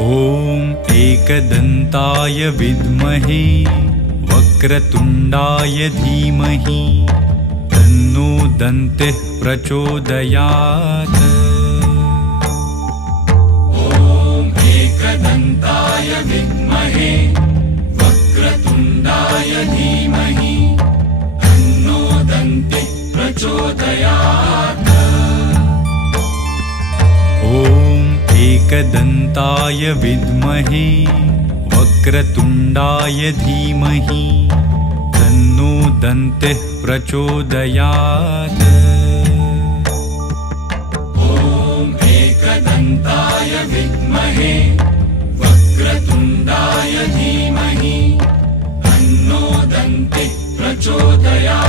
ॐ एकदन्ताय विद्महे वक्रतुण्डाय धीमहि तन्नो दन्तिः प्रचोदयात्। ॐ एकदन्ताय विद्महे वक्रतुण्डाय धीमहि तन्नो दन्तिः प्रचोदयात्। ॐ एकदन्ताय विद्महे वक्रतुण्डाय धीमहि तन्नो दन्तिः प्रचोदयात्। ॐ एकदन्ताय विद्महे वक्रतुण्डाय धीमहि तन्नो दन्तिः प्रचोदयात्।